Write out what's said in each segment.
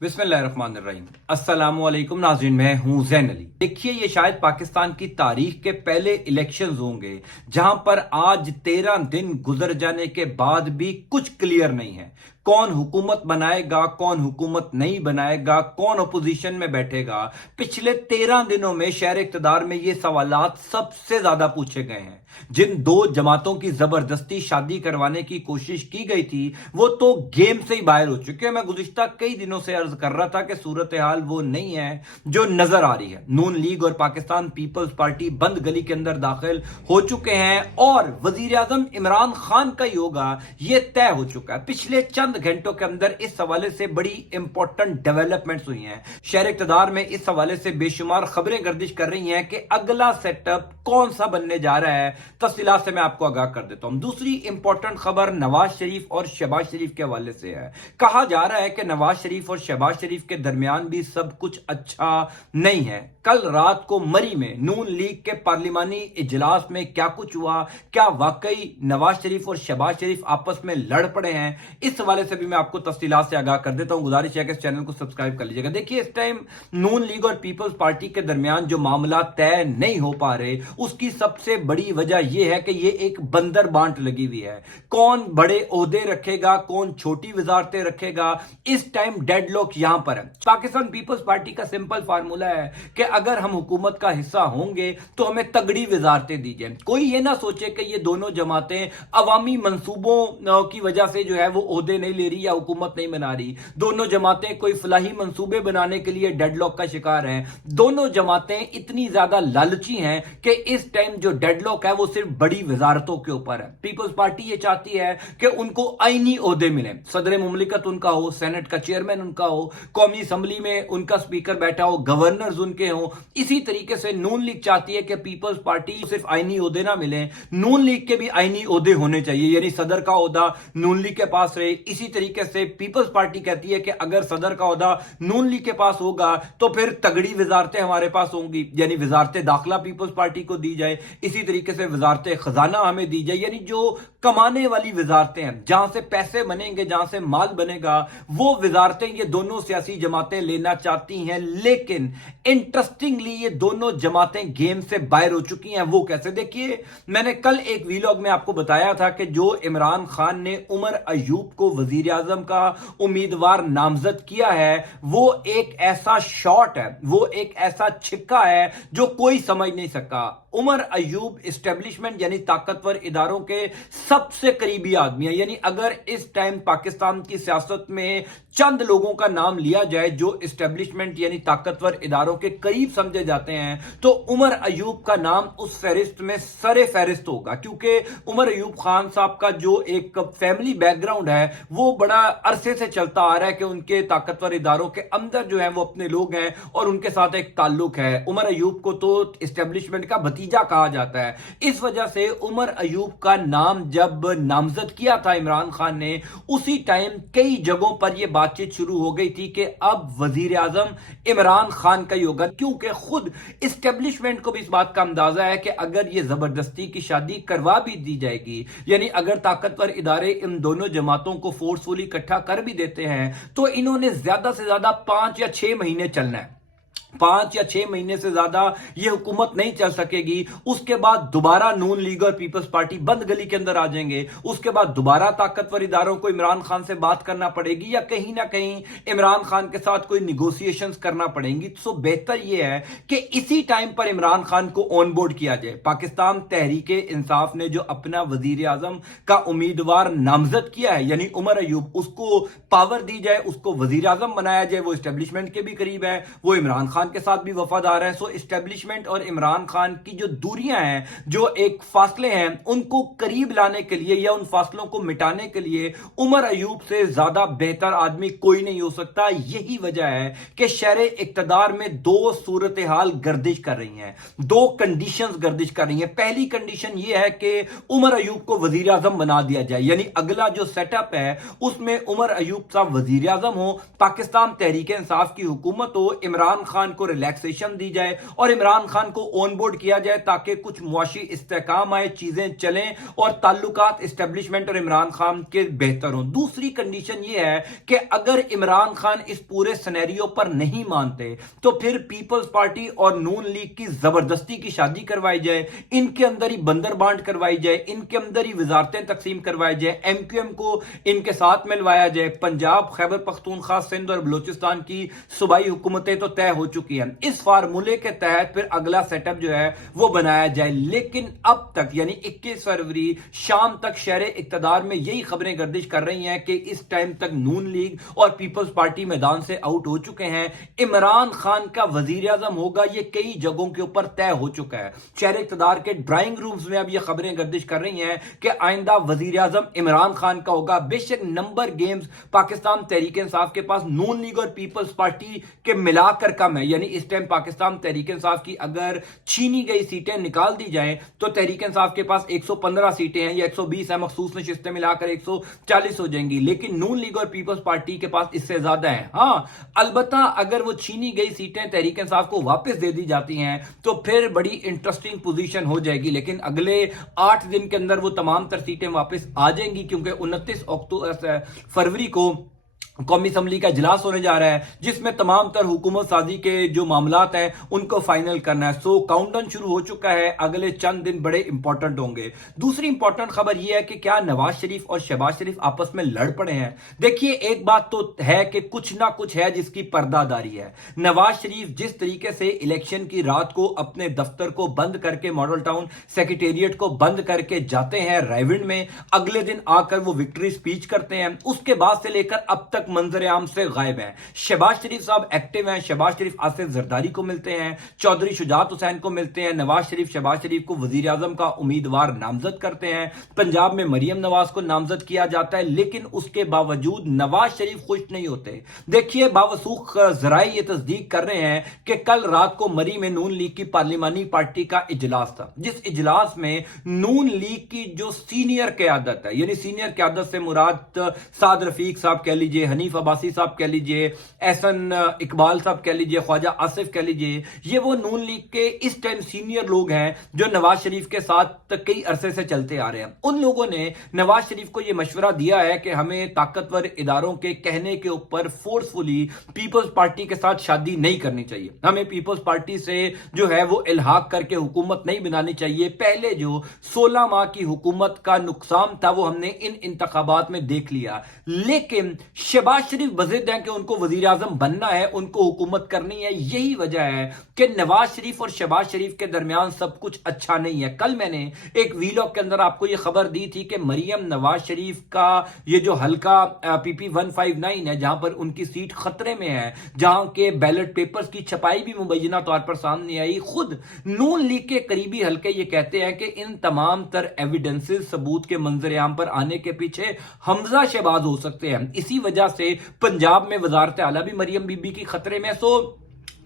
बिस्मिल्लाहिर्रहमानिर्रहीम। अस्सलाम वालेकुम नाज़रीन, मैं हूं ज़ैन अली। देखिए, ये शायद पाकिस्तान की तारीख के पहले इलेक्शंस होंगे जहां पर आज 13 दिन गुजर जाने के बाद भी कुछ क्लियर नहीं है। कौन हुकूमत बनाएगा, कौन हुकूमत नहीं बनाएगा, कौन अपोजिशन में बैठेगा। पिछले 13 दिनों में शहर इक़्तिदार में ये सवालात सबसे ज्यादा पूछे गए हैं। जिन दो जमातों की जबरदस्ती शादी करवाने की कोशिश की गई थी वो तो गेम से ही बाहर हो चुके हैं। मैं गुज़िश्ता कई दिनों से अर्ज कर रहा था कि सूरत हाल वो नहीं है जो नजर आ रही है। नून लीग और पाकिस्तान पीपल्स पार्टी बंद गली के अंदर दाखिल हो चुके हैं और वजीर आजम इमरान खान का ही होगा ये तय हो चुका है। पिछले चंद घंटों के अंदर इस हवाले से बड़ी इंपॉर्टेंट डेवलपमेंट्स हुई हैं। शहर इक़्तिदार में इस हवाले से बेशुमार खबरें गर्दिश कर रही हैं कि अगला सेटअप कौन सा बनने जा रहा है। तफसीलात से मैं आपको आगाह कर देता हूं। दूसरी इंपॉर्टेंट खबर नवाज शरीफ और शहबाज शरीफ के हवाले से है। कहा जा रहा है कि नवाज शरीफ और शहबाज शरीफ के दरमियान भी सब कुछ अच्छा नहीं है। कल रात को मरी में नून लीग के पार्लिमानी इजलास में क्या कुछ हुआ, क्या वाकई नवाज शरीफ और शहबाज शरीफ आपस में लड़ पड़े हैं, इस हवाले से भी मैं आपको तफसीलात से आगाह कर देता हूं। गुजारिश है कि इस चैनल को सब्सक्राइब कर लीजिएगा। देखिए, इस टाइम नून लीग और पीपल्स पार्टी के दरमियान जो मामला तय नहीं हो पा रहे उसकी सबसे बड़ी वजह यह है कि यह एक बंदर बांट लगी हुई है। कौन बड़े ओहदे रखेगा, कौन छोटी वजारतें रखेगा, इस टाइम डेडलॉक यहां पर है। पाकिस्तान पीपल्स पार्टी का सिंपल फार्मूला है कि अगर हम हुकूमत का हिस्सा होंगे तो हमें तगड़ी वजारतें दीजिए। कोई ये ना सोचे कि ये दोनों जमातें अवामी मंसूबों की वजह से जो है वो ओहदे नहीं ले रही या हुकूमत नहीं बना रही। दोनों जमातें कोई फलाही मंसूबे बनाने के लिए डेडलॉक का शिकार हैं। दोनों जमातें इतनी ज्यादा लालची हैं कि इस टाइम जो डेडलॉक है वो सिर्फ बड़ी वजारतों के ऊपर है। पीपल्स पार्टी ये चाहती है कि उनको आईनी ओहदे मिले, सदर मुमलिकत उनका हो, सेनेट का चेयरमैन उनका हो, कौमी असम्बली में उनका स्पीकर बैठा हो, गवर्नर्स उनके हो। इसी तरीके से नून लीग चाहती है कि पीपल्स पार्टी सिर्फ आईनी ओहदे ना मिले, नून लीग के भी आईनी ओहदे होने चाहिए, यानी सदर का ओहदा नून लीग के पास रहे। इसी तरीके से पीपल्स पार्टी कहती है कि अगर सदर का ओहदा नून लीग के पास होगा तो फिर तगड़ी वजारतें हमारे पास होंगी, यानी वजारत दाखिला पीपल्स पार्टी को दी जाए। इसी तरीके से वजारत खजाना हमें दी जाए, यानी जो कमाने वाली वजारतें हैं, जहां से पैसे बनेंगे, जहां से माल बनेगा, वो वजारतें ये दोनों सियासी जमातें लेना चाहती हैं। लेकिन इंटरेस्टिंगली ये दोनों जमातें गेम से बाहर हो चुकी हैं। वो कैसे? देखिए, मैंने कल एक वीलॉग में आपको बताया था कि जो इमरान खान ने उमर अयूब को वजीर आजम का उम्मीदवार नामजद किया है वो एक ऐसा शॉट है, वो एक ऐसा छिक्का है जो कोई समझ नहीं सका। उमर अयूब इस्टेब्लिशमेंट यानी ताकतवर इदारों के सबसे करीबी आदमी है। यानी अगर इस टाइम पाकिस्तान की सियासत में चंद लोगों का नाम लिया जाए जो इस्टेब्लिशमेंट यानी ताकतवर इदारों के करीब समझे जाते हैं तो उमर अयूब का नाम उस फहरिस्त में सरे फहरिस्त होगा, क्योंकि उमर अयूब खान साहब का जो एक फैमिली बैकग्राउंड है वो बड़ा अरसे से चलता आ रहा है कि उनके ताकतवर इदारों के अंदर जो है वो अपने लोग हैं और उनके साथ एक ताल्लुक है। उमर अयूब को तो इस्टेब्लिशमेंट का भतीजा कहा जाता है। इस वजह से उमर अयूब का नाम जब नामजद किया था इमरान खान ने, उसी टाइम कई जगहों पर यह बातचीत शुरू हो गई थी कि अब वजीर आजम इमरान खान का ही होगा, क्योंकि खुद इस्टेब्लिशमेंट को भी इस बात का अंदाजा है कि अगर यह जबरदस्ती की शादी करवा भी दी जाएगी, यानी अगर ताकतवर इदारे इन दोनों जमातों को फोर्सफुली इकट्ठा कर भी देते हैं तो इन्होंने ज्यादा से ज्यादा 5 या 6 महीने चलना है। 5 या 6 महीने से ज्यादा यह हुकूमत नहीं चल सकेगी। उसके बाद दोबारा नून लीग और पीपल्स पार्टी बंद गली के अंदर आ जाएंगे। उसके बाद दोबारा ताकतवर इदारों को इमरान खान से बात करना पड़ेगी या कहीं ना कहीं इमरान खान के साथ कोई निगोशिएशंस करना पड़ेंगी। तो बेहतर यह है कि इसी टाइम पर इमरान खान को ऑन बोर्ड किया जाए। पाकिस्तान तहरीक इंसाफ ने जो अपना वजीर आजम का उम्मीदवार नामजद किया है यानी उमर अयूब, उसको पावर दी जाए, उसको वजीर आजम बनाया जाए। वो इस्टेब्लिशमेंट के भी करीब है, वो इमरान खान के साथ भी वफादार है। सो इस्टेब्लिशमेंट और इमरान खान की जो दूरियां हैं, जो एक फासले हैं, उनको करीब लाने के लिए या उन फासलों को मिटाने के लिए उमर अयूब से ज्यादा बेहतर आदमी कोई नहीं हो सकता। यही वजह है कि शहर इक़्तिदार में दो सूरत हाल गर्दिश कर रही हैं, दो कंडीशंस गर्दिश कर रही हैं। पहली कंडीशन यह है कि उमर अयूब को वजीर आजम बना दिया जाए, यानी अगला जो सेटअप है उसमें उमर अयूब साहब वजीर आजम हो, पाकिस्तान तहरीक इंसाफ की हुकूमत हो, इमरान खान खान को रिलैक्सेशन दी जाए और इमरान खान को ऑन बोर्ड किया जाए ताकि कुछ मुआशी इस्तेकाम आए, चीजें चलें और ताल्लुकात एस्टेब्लिशमेंट और इमरान खान के बेहतर हों। दूसरी कंडीशन यह है कि अगर इमरान खान इस पूरे सिनेरियो पर नहीं मानते तो फिर पीपल्स पार्टी और नून लीग की जबरदस्ती की शादी करवाई जाए, इनके अंदर ही बंदर बांट करवाई जाए, इनके अंदर ही वजारतें तकसीम करवाई जाए, एमक्यूएम को इनके साथ मिलवाया जाए। पंजाब, खैबर पख्तूनख्वा, सिंध और बलूचिस्तान की सूबाई हुकूमतें तो तय हो चुकी हैं। इस फार्मूले के तहत फिर अगला सेटअप जो है वो बनाया जाए। लेकिन अब तक यानी 21 फरवरी शाम तक शहर इक्तदार में यही खबरें गर्दिश कर रही हैं कि इस टाइम तक नून लीग और पीपल्स पार्टी मैदान से आउट हो चुके हैं। इमरान खान का वजीर आजम होगा ये कई जगहों के ऊपर तय हो चुका है। शहर इक्तदार के ड्राइंग रूम्स में अब ये खबरें गर्दिश कर रही हैं कि आइंदा वजीर आजम इमरान खान का होगा। बेशक नंबर गेम्स पाकिस्तान तहरीक इंसाफ के पास नून लीग और पीपल्स पार्टी के मिलाकर कम है, यानी इस टाइम पाकिस्तान तहरीक इंसाफ की अगर छीनी गई सीटें निकाल दी जाएं तो तहरीक इंसाफ के पास 115 सीटें हैं या 120 है, मखसूस नशिस्तें मिलाकर 140 हो जाएंगी। लेकिन नून लीग और पीपल्स पार्टी के पास इससे ज्यादा है। हाँ, अलबत्ता अगर वो छीनी गई सीटें तहरीक इंसाफ को वापस दे दी जाती हैं तो फिर बड़ी इंटरेस्टिंग पोजीशन हो जाएगी। लेकिन अगले 8 दिन के अंदर वो तमाम तर सीटें वापस आ जाएंगी क्योंकि 29 फरवरी को कौमी असम्बली का इजलास होने जा रहा है जिसमें तमाम तर हुकूमत साजी के जो मामलात हैं उनको फाइनल करना है। सो काउंटडाउन शुरू हो चुका है, अगले चंद दिन बड़े इंपॉर्टेंट होंगे। दूसरी इंपॉर्टेंट खबर यह है कि क्या नवाज शरीफ और शहबाज शरीफ आपस में लड़ पड़े हैं। देखिए, एक बात तो है कि कुछ ना कुछ है जिसकी पर्दादारी है। नवाज शरीफ जिस तरीके से इलेक्शन की रात को अपने दफ्तर को बंद करके, मॉडल टाउन सेक्रेटेरिएट को बंद करके जाते हैं रायविंड में, अगले दिन आकर वो विक्ट्री स्पीच करते हैं, उसके बाद से लेकर अब तक मंजर आम से गायब हैं। शहबाज शरीफ साहब एक्टिव हैं, शहबाज शरीफ आसिफ जरदारी को मिलते हैं, चौधरी शुजात हुसैन को मिलते हैं, नवाज शरीफ शहबाज शरीफ को वजीर आजम का उम्मीदवार नामजद करते हैं, पंजाब में मरियम नवाज को नामजद किया जाता है। लेकिन उसके बावजूद नवाज शरीफ खुश नहीं होते। देखिए, बावसूख जराए ये तस्दीक कर रहे हैं कि कल रात को मरी में नून लीग की पार्लिमानी पार्टी का इजलास था, जिस इजलास में नून लीग की जो सीनियर क्यादत है, यानी सीनियर क्यादत से मुराद साद रफीक साहब कह लीजिए, हनीफ अब्बासी साहब कह लीजिए, एहसन इकबाल साहब कह लीजिए, ख्वाजा आसिफ कह लीजिए, ये वो नून लीग के इस टाइम सीनियर लोग हैं जो नवाज शरीफ के साथ कई अरसे से चलते आ रहे हैं। उन लोगों ने नवाज शरीफ को यह मशवरा दिया है कि हमें ताकतवर इदारों के कहने के ऊपर फोर्सफुली पीपल्स पार्टी के साथ शादी नहीं करनी चाहिए, हमें पीपल्स पार्टी से जो है वो इल्हाक करके हुकूमत नहीं बनानी चाहिए। पहले जो 16 माह की हुकूमत का नुकसान था वो हमने इन इंतखाबात में देख लिया। लेकिन शहबाज शरीफ बज़िद हैं कि उनको वजीर आजम बनना है, उनको हुकूमत करनी है। यही वजह है कि नवाज शरीफ और शहबाज शरीफ के दरमियान सब कुछ अच्छा नहीं है। कल मैंने एक वीलॉग के अंदर आपको यह खबर दी थी कि मरियम नवाज शरीफ का ये जो हल्का PP 159 है, जहां पर उनकी सीट खतरे में है, जहां के बैलेट पेपर्स की छपाई भी मुबैना तौर पर सामने आई, खुद नून लीग के करीबी हल्के ये कहते हैं कि इन तमाम तर एविडेंसेस, सबूत के मंजर आम पर आने के पीछे हमजा शहबाज हो सकते हैं। इसी वजह से पंजाब में वजारत आला भी मरियम बीबी की खतरे में। सो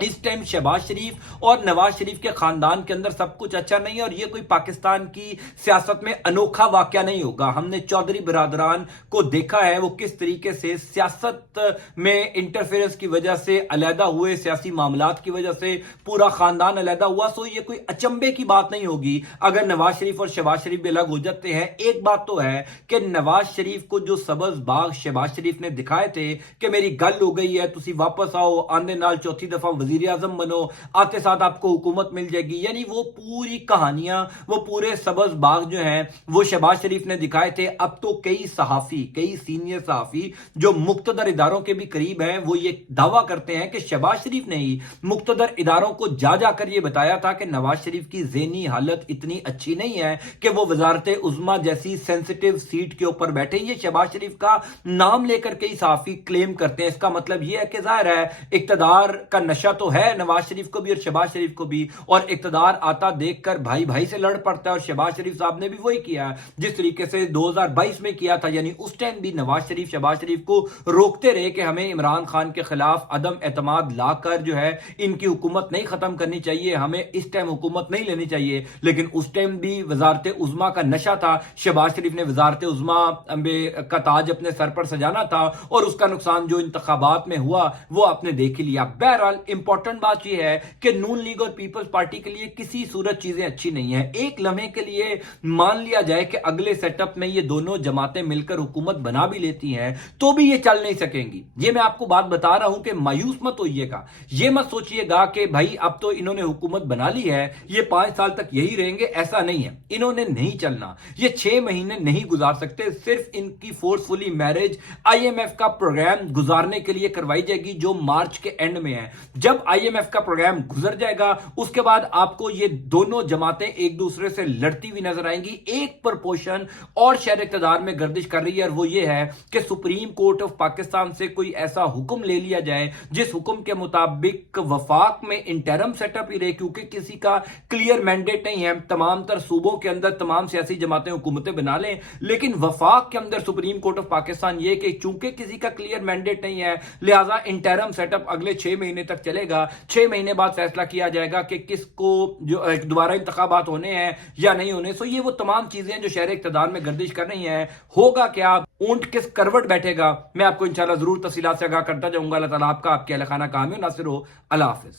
इस टाइम शहबाज शरीफ और नवाज शरीफ के खानदान के अंदर सब कुछ अच्छा नहीं है और यह कोई पाकिस्तान की सियासत में अनोखा वाकया नहीं होगा। हमने चौधरी बिरादरान को देखा है वो किस तरीके से सियासत में इंटरफेरेंस की वजह से अलहदा हुए, सियासी मामलात की वजह से पूरा खानदान अलहदा हुआ। सो ये कोई अचंभे की बात नहीं होगी अगर नवाज शरीफ और शहबाज शरीफ भी अलग हो जाते हैं। एक बात तो है कि नवाज शरीफ को जो सबज बाग शहबाज शरीफ ने दिखाए थे कि मेरी गल हो गई है, तुसी वापस आओ, आंदे नाल चौथी दफा वजीर आजम बनो, आते साथ आपको हुकूमत मिल जाएगी, यानी वो पूरी कहानियां, वो पूरे सबज बाग जो हैं वो शहबाज शरीफ ने दिखाए थे। अब तो कई सहाफी, कई सीनियर सहाफी जो मुक्तदर इदारों के भी करीब हैं वो ये दावा करते हैं कि शहबाज शरीफ ने ही मुक्तदर इदारों को जा जाकर ये बताया था कि नवाज शरीफ की ज़हनी हालत इतनी अच्छी नहीं है कि वो वजारत उज़्मा जैसी सेंसिटिव सीट के ऊपर बैठे। ये शहबाज शरीफ का नाम लेकर कई सहाफी क्लेम करते हैं। इसका मतलब ये है कि जाहिर है इक्तदार का नशा तो है नवाज शरीफ को भी और शहबाज शरीफ को भी, और इक्तदार आता देखकर भाई भाई से लड़ पड़ता है। और शहबाज शरीफ साहब ने भी वही किया जिस तरीके से 2022 में किया था, यानी उस टाइम भी नवाज शरीफ शहबाज शरीफ को रोकते रहे कि हमें इमरान खान के खिलाफ अदम एतमाद लाकर जो है इनकी हुकूमत नहीं खत्म करनी चाहिए, हमें इस टाइम हुकूमत नहीं लेनी चाहिए। लेकिन उस टाइम भी वजारत उज़्मा का नशा था, शहबाज शरीफ ने वजारत उज़्मा का ताज अपने सर पर सजाना था और उसका नुकसान जो इंतखाबात में हुआ वो आपने देख ही लिया। बहरहाल इंपॉर्टेंट बात यह है कि नून लीग और पीपल्स पार्टी के लिए किसी सूरत चीजें अच्छी नहीं है। एक लम्हे के लिए मान लिया जाए कि अगले सेटअप में ये दोनों जमातें मिलकर हुकूमत बना भी लेती हैं तो भी ये चल नहीं सकेंगी। ये मैं आपको बात बता रहा हूं कि मायूस मत होइएगा, ये मत सोचिएगा कि भाई अब तो इन्होंने हुकूमत बना ली है, ये 5 साल तक यही रहेंगे, ऐसा नहीं है। इन्होंने नहीं चलना, ये 6 महीने नहीं गुजार सकते। सिर्फ इनकी फोर्सफुली मैरिज आईएमएफ का प्रोग्राम गुजारने के लिए करवाई जाएगी जो मार्च के एंड में है। जब आईएमएफ का प्रोग्राम गुजर जाएगा उसके बाद आपको ये दोनों जमातें एक दूसरे से लड़ती हुई नजर आएंगी। एक प्रपोर्शन और शहर इक़्तिदार में गर्दिश कर रही है और वो ये है कि सुप्रीम कोर्ट ऑफ पाकिस्तान से कोई ऐसा हुक्म ले लिया जाए जिस हुक्म के मुताबिक वफाक में इंटरम सेटअप ही रहे, क्योंकि किसी का क्लियर मैंडेट नहीं है। तमाम तर सूबों के अंदर तमाम सियासी जमातें हुकूमतें बना लें, लेकिन वफाक के अंदर सुप्रीम कोर्ट ऑफ पाकिस्तान ये कि चूंकि किसी का क्लियर मैंडेट नहीं है लिहाजा इंटरम सेटअप अगले 6 महीने तक चलेगा। 6 महीने बाद फैसला किया जाएगा कि किसको जो दोबारा इंतखाबात होने हैं या नहीं होने। सो ये वो तमाम चीजें जो शहर इक़्तिदार में गर्दिश कर रही हैं। होगा क्या, ऊंट किस करवट बैठेगा, मैं आपको इंशाल्लाह जरूर तफसीलात से आगाह करता जाऊंगा। अल्लाह ताला आपका आपके अहल खाना कामयाब नासिर हो। अल्लाह हाफिज।